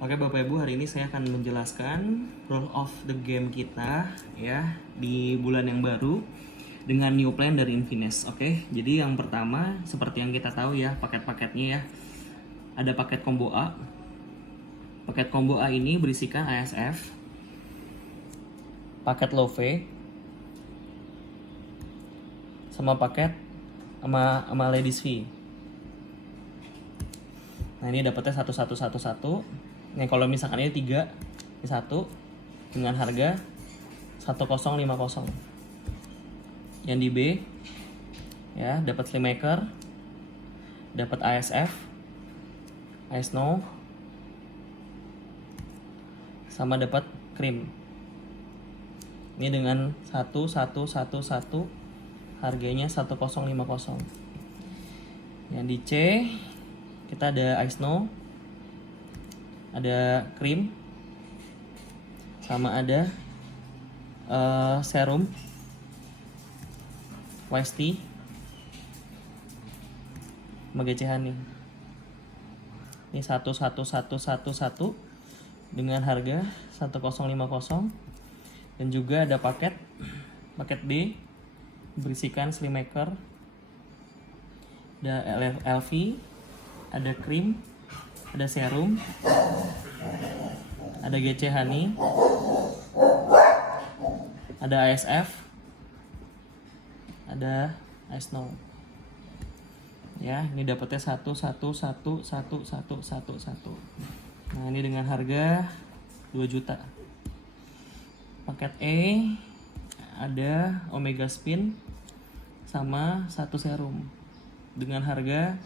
Oke Bapak Ibu, hari ini saya akan menjelaskan rule of the game kita ya di bulan yang baru dengan new plan dari Infinest. Oke, jadi yang pertama seperti yang kita tahu ya paket-paketnya ya. Ada paket combo A. Paket combo A ini berisikan ASF, paket low V, sama paket sama ladies V. Nah ini dapetnya satu. Nih kalau misalkan ini 3 ini 1 dengan harga 1050. Yang di B ya dapat slim maker, dapat ASF, ice snow, sama dapat krim. Ini dengan 1111 harganya 1050. Yang di C kita ada ice snow, ada krim, sama ada serum, wise tea, sama GC honey. Ini 1111 dengan harga 1050. Dan juga ada paket B berisikan slim maker, ada LV, ada krim, ada serum, ada GC honey, ada ASF, ada ice snow. Ya, ini dapatnya 1111. Nah, ini dengan harga 2 juta. Paket E ada Omega Spin sama 1 serum dengan harga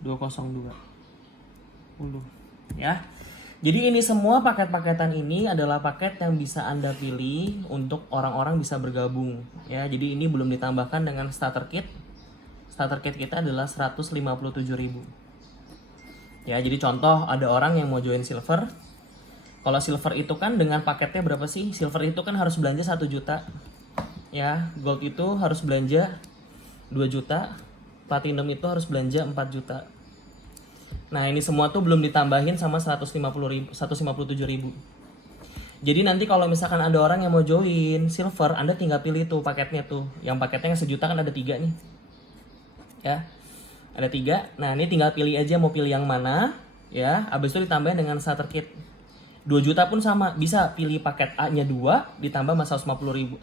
202 ya. Jadi ini semua paket-paketan ini adalah paket yang bisa Anda pilih untuk orang-orang bisa bergabung ya. Jadi ini belum ditambahkan dengan starter kit. Starter kit kita adalah 157.000. Ya, jadi contoh ada orang yang mau join silver. Kalau silver itu kan dengan paketnya berapa sih? Silver itu kan harus belanja 1 juta. Ya, gold itu harus belanja 2 juta. Platinum itu harus belanja 4 juta. Nah, ini semua tuh belum ditambahin sama 157.000. Jadi nanti kalau misalkan ada orang yang mau join silver, Anda tinggal pilih tuh paketnya tuh. Yang paketnya yang sejuta kan ada 3 nih. Ya. Ada 3. Nah, ini tinggal pilih aja mau pilih yang mana, ya. Habis itu ditambahin dengan starter kit. 2 juta pun sama, bisa pilih paket A-nya 2 ditambah sama 157.000.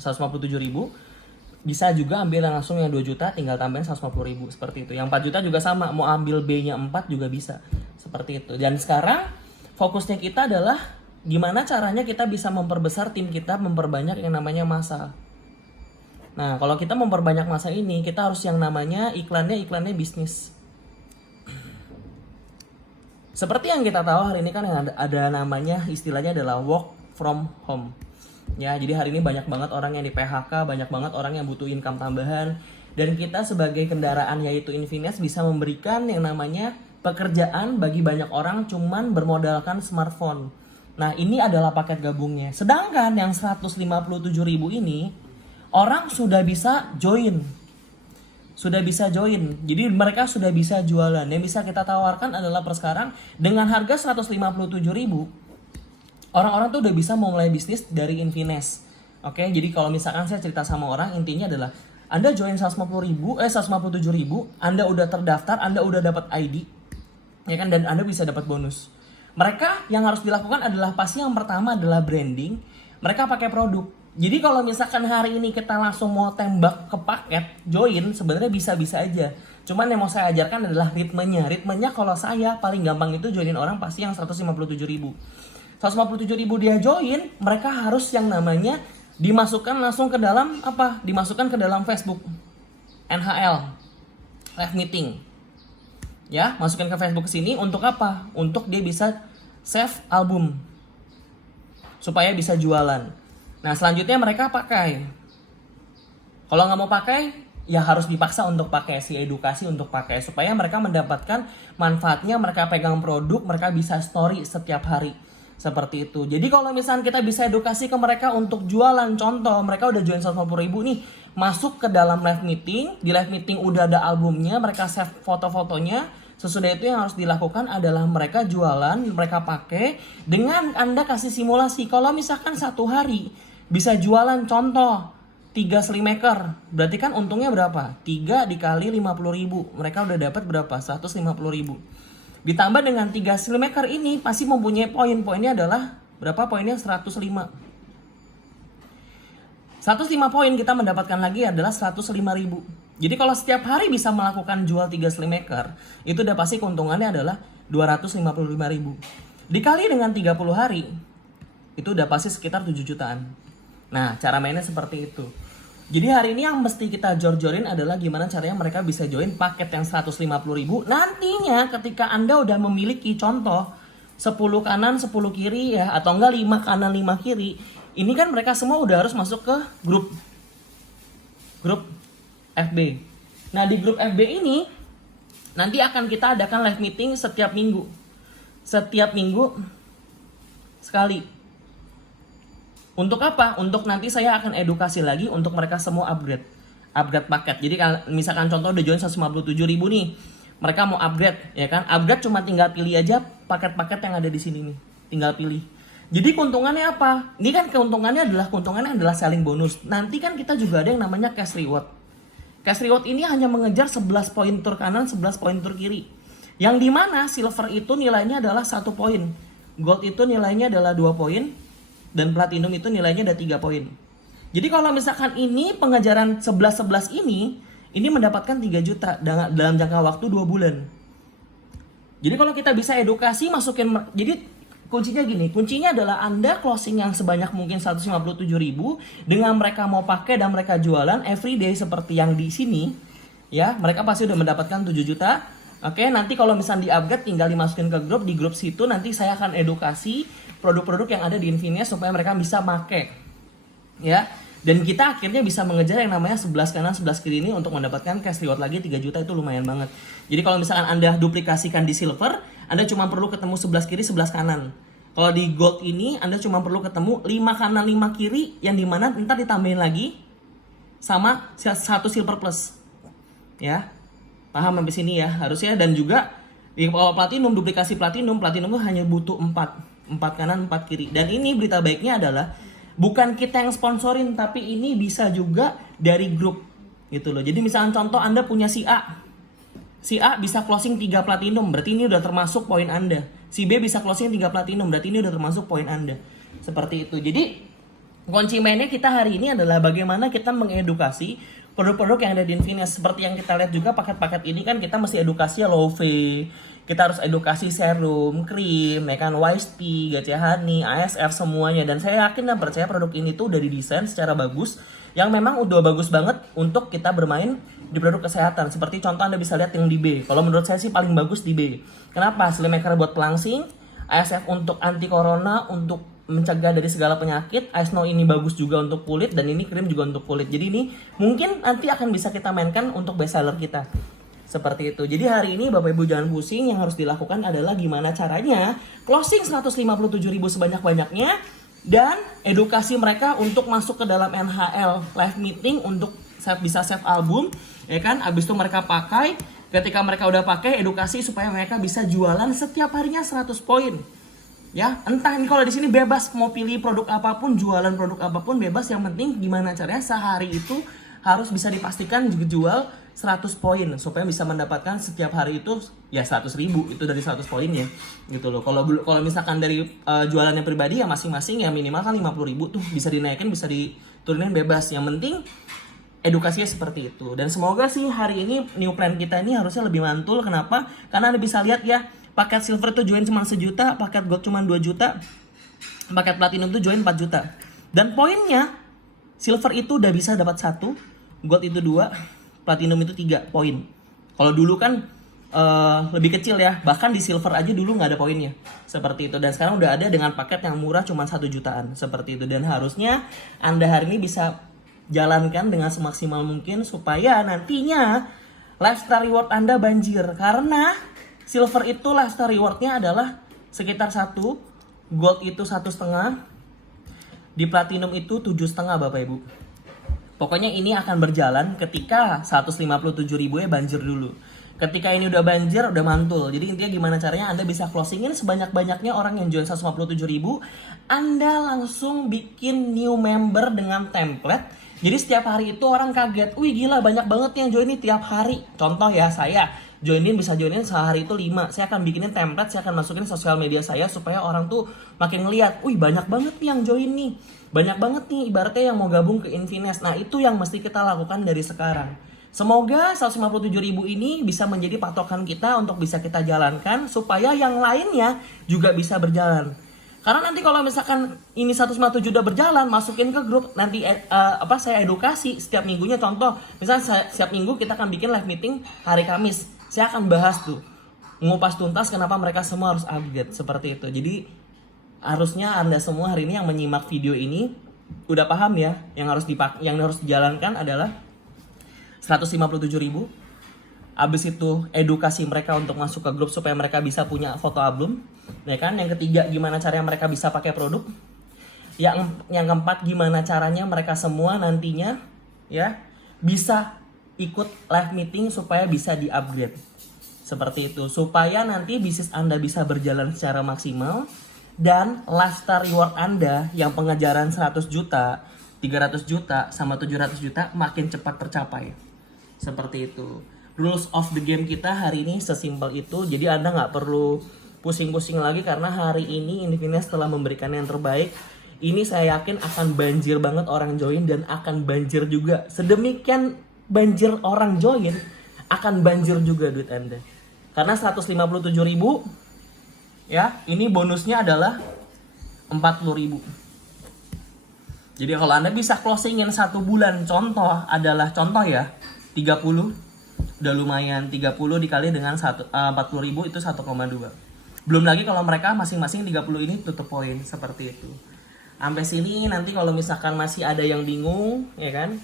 Bisa juga ambil langsung yang 2 juta tinggal tambahin 150.000 seperti itu. Yang 4 juta juga sama, mau ambil B-nya 4 juga bisa. Seperti itu. Dan sekarang fokusnya kita adalah gimana caranya kita bisa memperbesar tim kita, memperbanyak yang namanya masa. Nah, kalau kita memperbanyak masa ini, kita harus yang namanya iklannya bisnis. Seperti yang kita tahu hari ini kan ada namanya istilahnya adalah work from home. Ya, jadi hari ini banyak banget orang yang di PHK, banyak banget orang yang butuh income tambahan. Dan kita sebagai kendaraan yaitu Infinest bisa memberikan yang namanya pekerjaan bagi banyak orang cuman bermodalkan smartphone. Nah, ini adalah paket gabungnya. Sedangkan yang 157.000 ini orang sudah bisa join. Jadi mereka sudah bisa jualan. Yang bisa kita tawarkan adalah per sekarang dengan harga 157.000. Orang-orang tuh udah bisa mulai bisnis dari Infinest. Oke, jadi kalau misalkan saya cerita sama orang, intinya adalah Anda join 157.000, Anda udah terdaftar, Anda udah dapat ID, ya kan, dan Anda bisa dapat bonus. Mereka yang harus dilakukan adalah pasti yang pertama adalah branding. Mereka pakai produk. Jadi kalau misalkan hari ini kita langsung mau tembak ke paket join, sebenarnya bisa-bisa aja. Cuman yang mau saya ajarkan adalah ritmenya. Ritmenya kalau saya paling gampang itu joinin orang pasti yang 157.000. 157.000 dia join, mereka harus yang namanya dimasukkan langsung ke dalam apa? Dimasukkan ke dalam Facebook NHL live meeting. Ya, masukkan ke Facebook ke sini untuk apa? Untuk dia bisa save album supaya bisa jualan. Nah, selanjutnya mereka pakai. Kalau nggak mau pakai, ya harus dipaksa untuk pakai, si edukasi untuk pakai supaya mereka mendapatkan manfaatnya, mereka pegang produk, mereka bisa story setiap hari. Seperti itu. Jadi kalau misalnya kita bisa edukasi ke mereka untuk jualan, contoh mereka udah join 150.000 nih, masuk ke dalam live meeting, di live meeting udah ada albumnya, mereka save foto-fotonya, Sesudah itu yang harus dilakukan adalah mereka jualan, mereka pakai dengan Anda kasih simulasi. Kalau misalkan satu hari bisa jualan contoh 3 Slimaker, berarti kan untungnya berapa? 3 dikali 50.000, mereka udah dapat berapa? 150.000. Ditambah dengan 3 Slimaker ini pasti mempunyai poin. Poinnya adalah berapa poinnya? 105. 105 poin kita mendapatkan lagi adalah 105.000. Jadi kalau setiap hari bisa melakukan jual 3 Slimaker, itu udah pasti keuntungannya adalah 255.000. Dikali dengan 30 hari, itu udah pasti sekitar 7 jutaan. Nah, cara mainnya seperti itu. Jadi hari ini yang mesti kita jor-jorin adalah gimana caranya mereka bisa join paket yang 150.000. Nantinya ketika Anda udah memiliki contoh 10 kanan 10 kiri ya, atau enggak 5 kanan 5 kiri, ini kan mereka semua udah harus masuk ke grup FB. Nah, di grup FB ini nanti akan kita adakan live meeting setiap minggu. Setiap minggu sekali. Untuk apa? Untuk nanti saya akan edukasi lagi untuk mereka semua upgrade paket. Jadi misalkan contoh udah join 157.000 nih, mereka mau upgrade ya kan? Upgrade cuma tinggal pilih aja paket-paket yang ada di sini nih, tinggal pilih. Jadi keuntungannya apa? Ini kan keuntungannya adalah selling bonus. Nanti kan kita juga ada yang namanya cash reward. Cash reward ini hanya mengejar 11 poin tur kanan, 11 poin tur kiri. Yang dimana silver itu nilainya adalah 1 poin, gold itu nilainya adalah 2 poin, dan platinum itu nilainya ada 3 poin. Jadi kalau misalkan ini pengejaran 11-11 ini mendapatkan 3 juta dalam jangka waktu 2 bulan. Jadi kalau kita bisa edukasi masukin, jadi kuncinya adalah Anda closing yang sebanyak mungkin 157.000 dengan mereka mau pakai dan mereka jualan everyday seperti yang di sini. Ya, mereka pasti udah mendapatkan 7 juta. Oke, nanti kalau misalnya di-upgrade tinggal dimasukin ke grup. Di grup situ nanti saya akan edukasi produk-produk yang ada di Infinest supaya mereka bisa pakai. Ya. Dan kita akhirnya bisa mengejar yang namanya 11 kanan 11 kiri ini untuk mendapatkan cash reward lagi 3 juta, itu lumayan banget. Jadi kalau misalkan Anda duplikasikan di silver, Anda cuma perlu ketemu 11 kiri 11 kanan. Kalau di gold ini Anda cuma perlu ketemu 5 kanan 5 kiri yang dimana ntar ditambahin lagi sama 1 silver plus. Ya. Paham sampai sini ya harusnya. Dan juga kalau platinum, duplikasi platinum itu hanya butuh 4 kanan 4 kiri. Dan ini berita baiknya adalah bukan kita yang sponsorin, tapi ini bisa juga dari grup gitu loh. Jadi misalnya contoh Anda punya si A bisa closing 3 platinum, berarti ini udah termasuk poin Anda. Si B bisa closing 3 platinum, berarti ini udah termasuk poin Anda. Seperti itu. Jadi kunci mainnya kita hari ini adalah bagaimana kita mengedukasi produk-produk yang ada di Infinest. Seperti yang kita lihat juga paket-paket ini kan kita mesti edukasi ya, low fee. Kita harus edukasi serum, krim, ya kan, YSP, Gacha Honey, ASF semuanya. Dan saya yakin dan percaya produk ini tuh udah didesain secara bagus, yang memang udah bagus banget untuk kita bermain di produk kesehatan. Seperti contoh Anda bisa lihat yang di B. Kalau menurut saya sih paling bagus di B. Kenapa? Slimaker buat pelangsing, ASF untuk anti corona, untuk mencegah dari segala penyakit, Ice Snow ini bagus juga untuk kulit, dan ini krim juga untuk kulit. Jadi ini mungkin nanti akan bisa kita mainkan untuk best seller kita. Seperti itu. Jadi hari ini Bapak Ibu jangan pusing, yang harus dilakukan adalah gimana caranya closing 157.000 sebanyak-banyaknya dan edukasi mereka untuk masuk ke dalam NHL live meeting untuk bisa save album, ya kan? Abis itu mereka pakai, ketika mereka udah pakai, edukasi supaya mereka bisa jualan setiap harinya 100 poin. Ya, entah ini kalau di sini bebas mau pilih produk apapun, jualan produk apapun bebas, yang penting gimana caranya sehari itu harus bisa dipastikan jual 100 poin supaya bisa mendapatkan setiap hari itu ya 100.000 itu dari 100 poin ya gitu loh. Kalau misalkan dari jualannya pribadi ya masing-masing ya minimal kan 50.000 tuh bisa dinaikin bisa diturunin bebas. Yang penting edukasinya seperti itu. Dan semoga sih hari ini new plan kita ini harusnya lebih mantul. Kenapa? Karena Anda bisa lihat ya, paket silver itu join cuma 1 juta, paket gold cuma 2 juta, paket platinum itu join 4 juta. Dan poinnya silver itu udah bisa dapat 1, gold itu 2, platinum itu 3 poin. Kalau dulu kan lebih kecil ya, bahkan di silver aja dulu nggak ada poinnya. Seperti itu. Dan sekarang udah ada dengan paket yang murah cuma 1 jutaan. Seperti itu. Dan harusnya Anda hari ini bisa jalankan dengan semaksimal mungkin supaya nantinya lifestyle reward Anda banjir. Karena silver itu lifestyle rewardnya adalah sekitar 1, gold itu 1,5, di platinum itu 7,5 Bapak Ibu. Pokoknya ini akan berjalan ketika 157.000 ya banjir dulu. Ketika ini udah banjir, udah mantul. Jadi intinya gimana caranya Anda bisa closingin sebanyak-banyaknya orang yang join 157.000. Anda langsung bikin new member dengan template. Jadi setiap hari itu orang kaget, wih gila banyak banget yang join nih tiap hari. Contoh ya, saya bisa joinin sehari itu 5. Saya akan bikinin template, saya akan masukin sosial media saya supaya orang tuh makin ngeliat, wih banyak banget nih yang join nih. Banyak banget nih ibaratnya yang mau gabung ke Infinest. Nah itu yang mesti kita lakukan dari sekarang. Semoga 157.000 ini bisa menjadi patokan kita untuk bisa kita jalankan supaya yang lainnya juga bisa berjalan. Karena nanti kalau misalkan ini 157 udah berjalan, masukin ke grup, nanti saya edukasi setiap minggunya. Contoh, misalnya setiap minggu kita akan bikin live meeting hari Kamis. Saya akan bahas tuh, ngupas tuntas kenapa mereka semua harus upgrade seperti itu. Jadi harusnya Anda semua hari ini yang menyimak video ini udah paham ya, yang harus dijalankan adalah 157.000. Abis itu edukasi mereka untuk masuk ke grup supaya mereka bisa punya foto album, ya kan? Yang ketiga, gimana caranya mereka bisa pakai produk. Yang keempat, gimana caranya mereka semua nantinya ya bisa ikut live meeting supaya bisa di-upgrade. Seperti itu, supaya nanti bisnis Anda bisa berjalan secara maksimal dan lifestyle reward Anda yang pengejaran 100 juta, 300 juta, sama 700 juta makin cepat tercapai. Seperti itu. Rules of the game kita hari ini sesimpel itu. Jadi Anda nggak perlu pusing-pusing lagi karena hari ini Infinest telah memberikan yang terbaik. Ini saya yakin akan banjir banget orang join dan akan banjir juga. Sedemikian banjir orang join, akan banjir juga duit Anda. Karena 157.000 ya, ini bonusnya adalah 40.000. Jadi kalau Anda bisa closingin 1 bulan, contoh ya 30, udah lumayan. 30 dikali dengan 40.000 itu 1,2. Belum lagi kalau mereka masing-masing 30 ini tutup poin seperti itu. Sampai sini nanti kalau misalkan masih ada yang bingung, ya kan,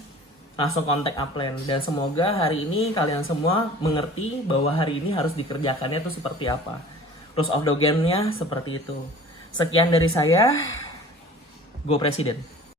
langsung kontak Upland. Dan semoga hari ini kalian semua mengerti bahwa hari ini harus dikerjakannya itu seperti apa. Rules of the game-nya seperti itu. Sekian dari saya, Go Presiden.